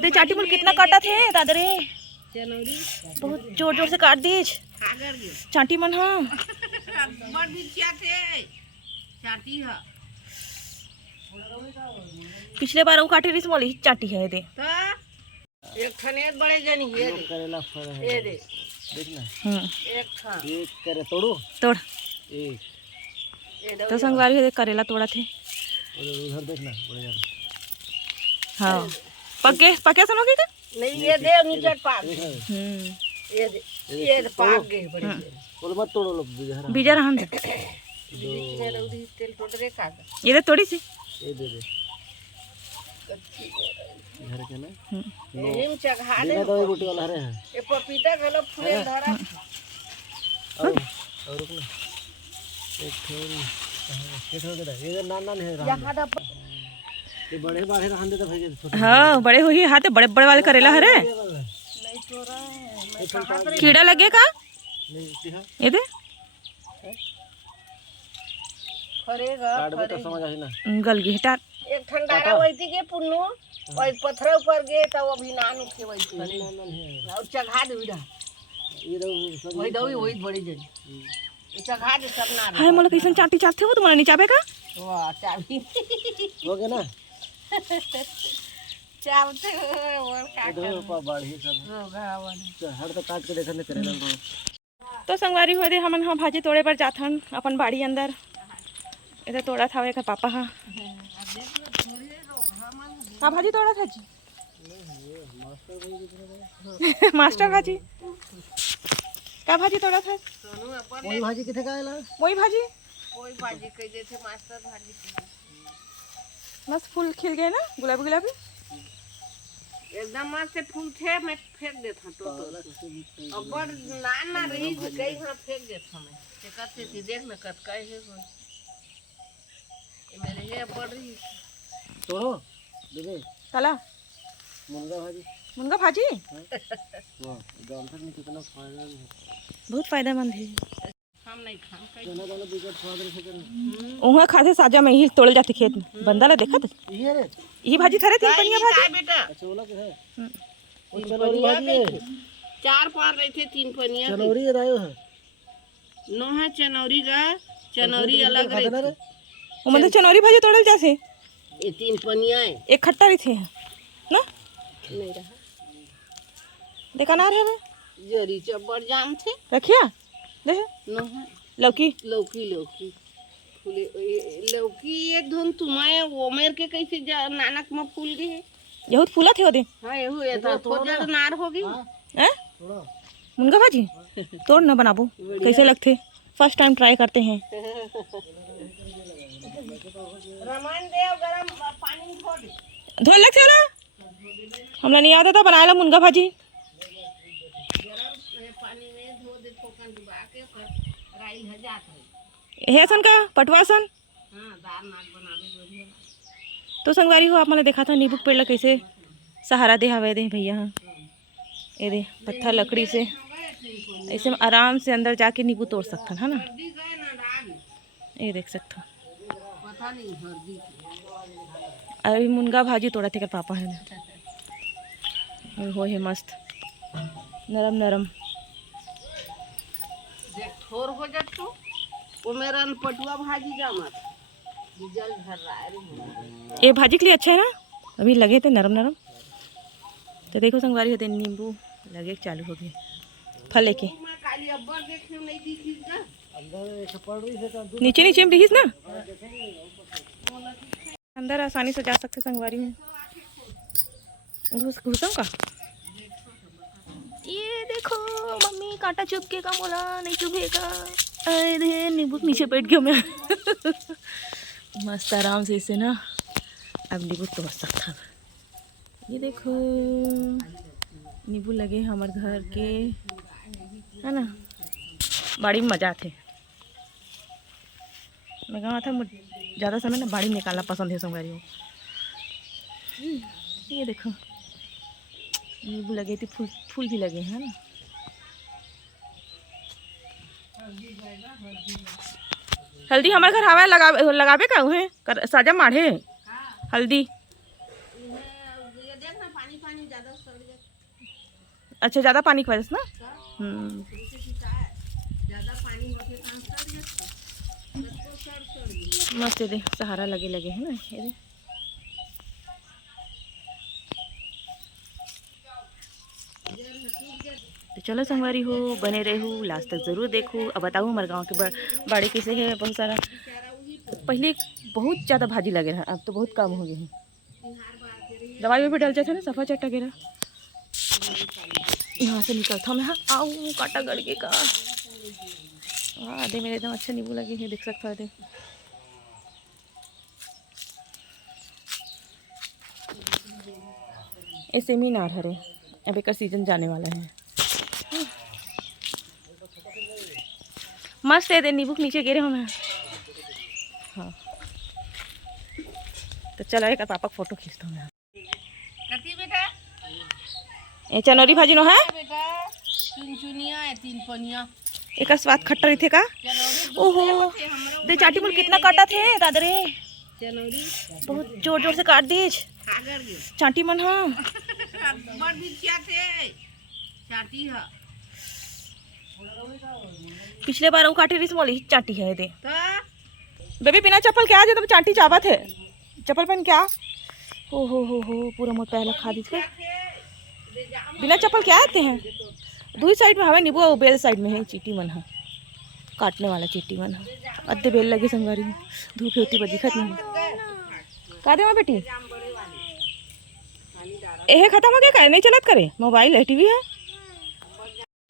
दे चाटी मुल कितना काटा थे दादा रे, बहुत जोर जोर से काट दीज चाटी मन। हाँ पिछले बार वो काटी रही मोली चाटी है दे एक ठने बड़े जनी ये दे करेला फल है ये दे देखना। एक करे तोड़ो तोड़ एक तो संगवारी है करेला तोड़ा थे। उधर देखना बड़े यार। हाँ पके पके सन होगी का नहीं ये दे नीचे पाक ये दे ये पाक गए बड़े और मत तोड़ो लोग बीजा रहन दे ये रौदी तेल टोट रे का ये दे थोड़ी सी ये दे घर के ना हिम चघा दे तो बूटी वाला है ये पपीता गलो फूल धरा और रुकना एक थोड़ी ये थोड़ा दे ये नान है यहां दा ये बड़े बाहर रहन दे तो भाई छोटे। हाँ बड़े हुई हाथ बड़े बड़े वाले करेला हरे नहीं तोरा है मैं कीड़ा लगे का नहीं दिखा ये दे फरेगा काट में तो समझ आई ना गल गई हटा एक ठंडारा वैती के पुन्नु और पत्थर ऊपर गए तो अभी नान उठे वैती और चघा दे उड़ा ये तो वही दवी वही बड़ी जनी चघा दे सब ना हाय मोला कैसन चाटी चाहते हो तुम्हारा नीचा का वाह चाबी हो गया ना चावते और का इधर पर बाढ़ी सब होगा वन हर तो काट के देखने करेला को तो संगवारी हुए दे हमन हाँ भाजी तोड़े पर जाथन अपन बाड़ी अंदर इधर तोड़ा था का पापा। हाँ हाँ भाजी तोड़ा था जी मास्टर भाजी का भाजी तोड़ा था वही भाजी किथे का आला वही भाजी कोई भाजी कह देते मास्टर भाजी मस्त फूल खिल गए ना गुलाबी गुलाबी एकदम मस्त से फूल थे मैं फेंक देता तो अब बड़ ना रही थी कई हां फेंक देता मैं ये करते थी देख ना कत काहे है कोई ये मेरे ये पड़ रही तोड़ो दे तला मुनगा भाजी मुनगा भाजी वाह में कितना फायदा है बहुत फायदेमंद है। हम नहीं खाम चना दाना बिगड़ स्वाद रहे से उहाँ खाते साजा में ही तोड़ जाते खेत में बंदा ला देखा था ये रे ये भाजी थरे तीन पनिया भाजी काय बेटा अच्छा वाला के है तीन पनिया के चार पार रहे थे तीन पनिया चनौरी रायो है नो है चनौरी का चनौरी अलग रही वो मतलब चनौरी भाजी तोड़ल जैसे ये तीन पनिया है एक खट्टा रही थी ना नहीं रहा देखा ना रे जरी चब्बर जाम थे रखिया देख नो है लौकी लौकी लौकी फूले लौकी ये धुन तुम्हारे वो मेर के कैसे नानक में फूल गए है बहुत फूला थे ओदे हाँ ये हुए तो थोड़ा नार होगी हैं मुनगा भाजी तोड़ ना बनाबो कैसे लगते फर्स्ट टाइम ट्राई करते हैं। रमान देव गरम पानी में धो दे धो लग ना हमरा नहीं आता था बनाए मुनगा भाजी गरम पानी में धो दे ठोकन डुबा के राई हजात है है सन का पटवासन। हाँ दाल नाक बनावे बढ़िया तो संगवारी हो आप मैंने देखा था नींबू के पेड़ ला कैसे सहारा दे हवे दे भैया। हाँ ये दे पत्थर लकड़ी से ऐसे में आराम से अंदर जाके नींबू तोड़ सकते है ना। ये देख सकते हो पता नहीं हल्दी अभी मुनगा भाजी तोड़ा थे कर पापा है हो है मस्त नरम नरम देख थोर हो जात तो वो मेरा पटुआ भाजी जामत जल भर रहा है ये भाजी के लिए अच्छा है ना। अभी लगे थे नरम नरम तो देखो संगवारी होते नींबू लगे चालू हो गए फल लेके काली अब्बर देखने नहीं दिखी ना नीचे नीचे में दिखीस ना अंदर आसानी से जा सकते संगवारी में घुसों का। ये देखो मम्मी कांटा चुभकेगा मोला नहीं चुभेगा अरे नींबू नीचे बैठ गया मैं मस्त आराम से इसे ना अब नींबू तोड़ सकता। ये देखो नींबू लगे हमारे घर के है ना बाड़ी में मजा थे। मैं कहा था ज़्यादा समय ना बाड़ी निकालना पसंद है संगवारी को। ये देखो नींबू लगे थे फूल फूल भी लगे हैं ना। हल्दी हमारे घर हवा लगावे का उहे साजा माढ़े हल्दी देखना पानी पानी ज्यादा सड़ जाता अच्छा ज़्यादा पानी की वजह से ना। ज्यादा पानी होके काम सड़ जाता सबको सड़ गई। मस्त ये दे सहारा लगे लगे है ना ये दे। तो चलो संगवारी हो, बने रहू लास्ट तक ज़रूर देखो। अब बताऊँ हमारे गाँव के बाड़ी कैसे है। बहुत सारा पहले बहुत ज़्यादा भाजी लगे रहा, अब तो बहुत कम हो गए हैं। दवाई भी डालते थे ना सफ़ा चट्टा गिरा। यहाँ से निकलता मैं, हाँ आऊँ काटा गड़के का। आधे मेरे एकदम अच्छे नींबू लगे हैं, देख सकते हो। ये सेमिनार हरे अब एक सीजन जाने वाला है। मस्त है दे नींबू के नीचे गिरे हो मैं। हाँ तो चलो एक पापा फोटो खींचता हूँ मैं। कती बेटा ये चनौरी भाजी नो है बेटा चुनचुनिया है 3 पनिया एक स्वाद खट्टा रही थे का। ओहो दे चाटी मुल कितना काटा थे दादा रे, चनौरी बहुत जोर जोर से काट दीज खागर गए चाटी मन। हाँ बड़ बिछिया थे चाटी है पिछले बार वो काटी रही मोली चाटी है दे। तो बेबी बिना चप्पल क्या जो तुम चाटी चावत है चप्पल पहन क्या। हो पूरा मोट पहला खा दी थे बिना चप्पल क्या आते हैं। दो साइड में हवा नींबू और बेल साइड में है चीटी मन है, काटने वाला चीटी मन है। अद्धे बेल लगे संगवारी में, धूप होती बजी खत्म नहीं का दे वहाँ बेटी। ये खत्म हो गया का नहीं चलत करे मोबाइल है टीवी है।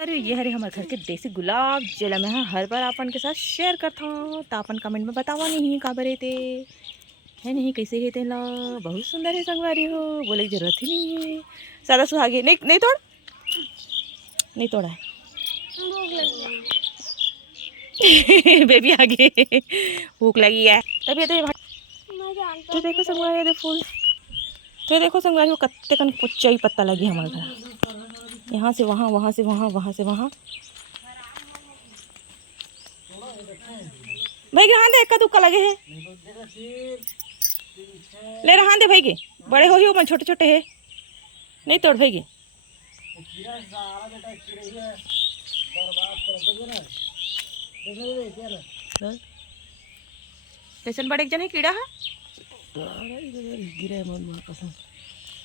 अरे ये हरे हमारे घर के देसी गुलाब जला मैं हर बार अपन के साथ शेयर करता हूँ, तो अपन कमेंट में बतावा नहीं का बरे थे है नहीं कैसे है तेला। बहुत सुंदर है संगवारी हो, बोले की जरूरत ही नहीं है। सादा सुहागे नहीं नहीं तोड़ नहीं तोड़ा है बेबी आगे भूख लगी है तभी तो देखो संगवारी दे फूल। तो देखो संगवारी हो कत्ते कन कुच्चा ही पत्ता लगी हमारे घर। यहाँ से वहाँ, वहाँ से वहाँ, वहाँ से वहाँ। भाई रहा दे, एक का दुक्का लगे है ले रहा दे भाई के बड़े हो ही मन छोटे छोटे है नहीं तोड़ भाई के। कैसन बड़े एक जन है कीड़ा है गिरे मन पसंद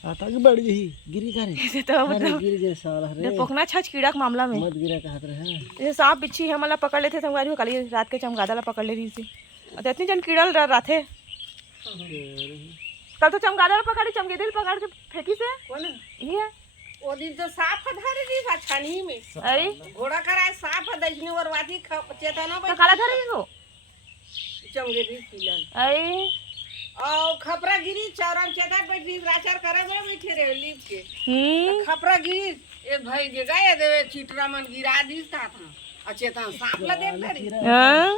आता की बड़ी ही गिरी करे ऐसे तो मतलब गिर गए साला रे पकना छाछ कीड़ा के मामला में मत गिरा कहत रहे जैसे सांप बिच्छी है मला पकड़ लेते संगवारी हो। कल रात के चमगादड़ ला पकड़ ले रही थी और इतनी जन कीड़ा रहते। कल तो चमगादड़ पकड़ी चमगेदिल पकड़ के फेंकी से कौन ये है। वो दिन तो साफ धरे दी था छानी में अरे घोड़ा कराए साफ दजनी और वादी चेतना तो काला धरे हो चमगेदी खिलन अरे और खपरा गिरी चौरम चेता बैठी राचर करे में बैठे रहे लीप के खपरा गिरी एक भाई जे गए देवे चिटरा मन गिरा दी था और चेतन सांप ला देख धरी हां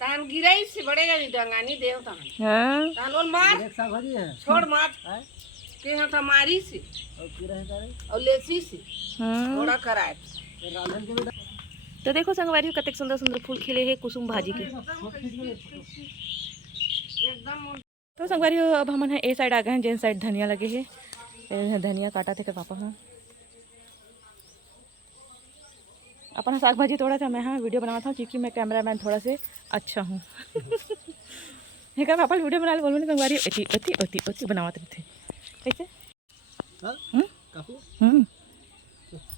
तान गिराई से बड़ेगा नहीं डंगानी देव तान हां तान बोल मार एक साग भजी है छोड़ मार के हां तो मारी से और की रहे करे और लेसी से घोड़ा कराए रांधन के बेटा। तो देखो संगवारी कतक सुंदर सुंदर फूल खिले हैं कुसुम भाजी के। एकदम तो संगवारी अब हम ए साइड आ गए हैं, जेन साइड धनिया लगे है। धनिया काटा थे पापा। हाँ अपना साग भाजी तोड़ा था मैं। हाँ वीडियो बना था क्योंकि मैं कैमरामैन थोड़ा से अच्छा हूँ। ये क्या पापा वीडियो बना ले बोलो ना संगवारी ओती ओती ओती ओती बनावत थे कैसे। हां काकू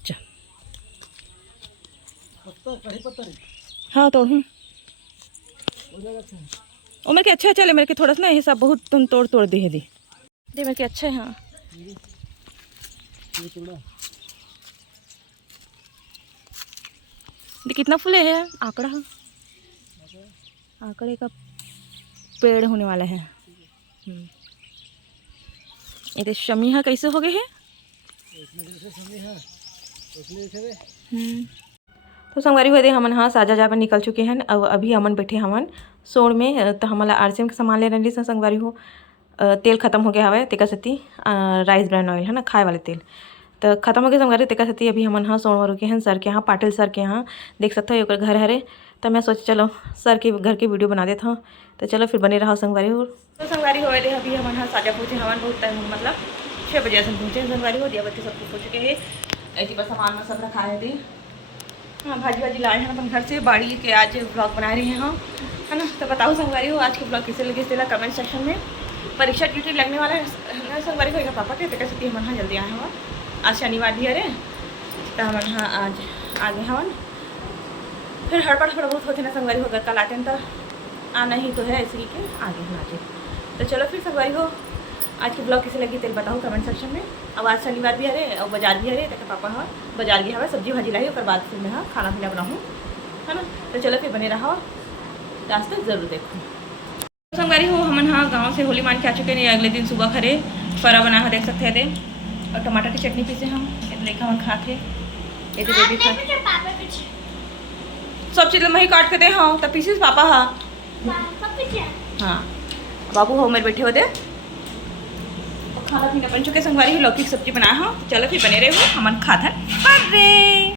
चल पत्ता कहीं पत्ता रे हाँ तोड़ हूँ हो जाएगा अच्छा और मेरे के अच्छा चले मेरे के थोड़ा सा ना ये सब बहुत तुम तोड़ तोड़ दे दे मेरे के अच्छा है। हाँ ये तोड़ा ये कितना फूले है आंकड़ा आंकड़े का पेड़ होने वाला है। ये तो शमीहा कैसे हो गए हैं इसमें जैसे समय है उसमें जैसे तो संगवारी हुए थे हमन हाँ साजा जा पर निकल चुके हैं। अब अभी हमन बैठे हमन सोड़ में। तो हमारा आरसीएम के सामान ले रही संगवारी हो। तेल खत्म हो गया हवे तेका सती राइस ब्रांड ऑयल है ना खाए वाले तेल तो खत्म हो गया संगवारी तेका सती। अभी हमन हाँ सोड़ में रुके हैं सर के यहाँ पाटिल सर के यहाँ देख सकते हो घर हरे। तो मैं सोची चलो सर के घर की वीडियो बना देता हूँ। तो चलो फिर बने रहा संगवारी हो। तो संगवारी हो अभी हमन हाँ साजा पहुँचे हमन बहुत मतलब 6 बजे ऐसे पहुँचे संगवारी हो दिया बच्चे सब कुछ हो चुके हैं। ऐसी बस सामान में सब रखा है थे। हाँ भाजी वाजी लाए हैं अपन घर से बाड़ी के। आज ब्लॉग बना रहे हैं हम, है ना। तो बताओ संगवारी हो आज के ब्लॉग कैसे लगे इसलिए कमेंट सेक्शन में। परीक्षा ड्यूटी लगने वाला है संगवारी होगा पापा के, तो कैसे हम हाँ जल्दी आए हवा। आज शनिवार भी अरे तो हम हाँ आज आगे हवन। फिर हड़बड़ थोड़ा बहुत होते ना संगवारी होगा, कल आते हैं तो आना ही तो है इसी के आगे हम आते। तो चलो फिर संगवारी हो आज की ब्लॉग कैसे लगी तेल बताओ कमेंट सेक्शन में। अब आज शनिवार भी हरे और बाजार भी हरे, तो पापा हाँ बाजार गया हवा सब्जी भाजी लाई और बाद फिर मैं हाँ खाना पीना बनाऊँ, है ना। तो चलो फिर बने रहो, आज तक ज़रूर देखो संगवारी हो। हम हाँ गाँव से होली मान के आ चुके हैं। अगले दिन सुबह खरे फरा बना देख सकते हैं दे और टमाटर की चटनी पीसे हम देखा हम खाते ये तो बेबी खा सब चीज़ वही काट के दे हाँ तब पीसीस पापा हाँ हाँ बाबू हो मेरे बैठे होते खाना पीना बन चुके संगवारी। लौकी की सब्जी बनाया हाँ। चलो फिर बने रहे हो हमन खाते हैं।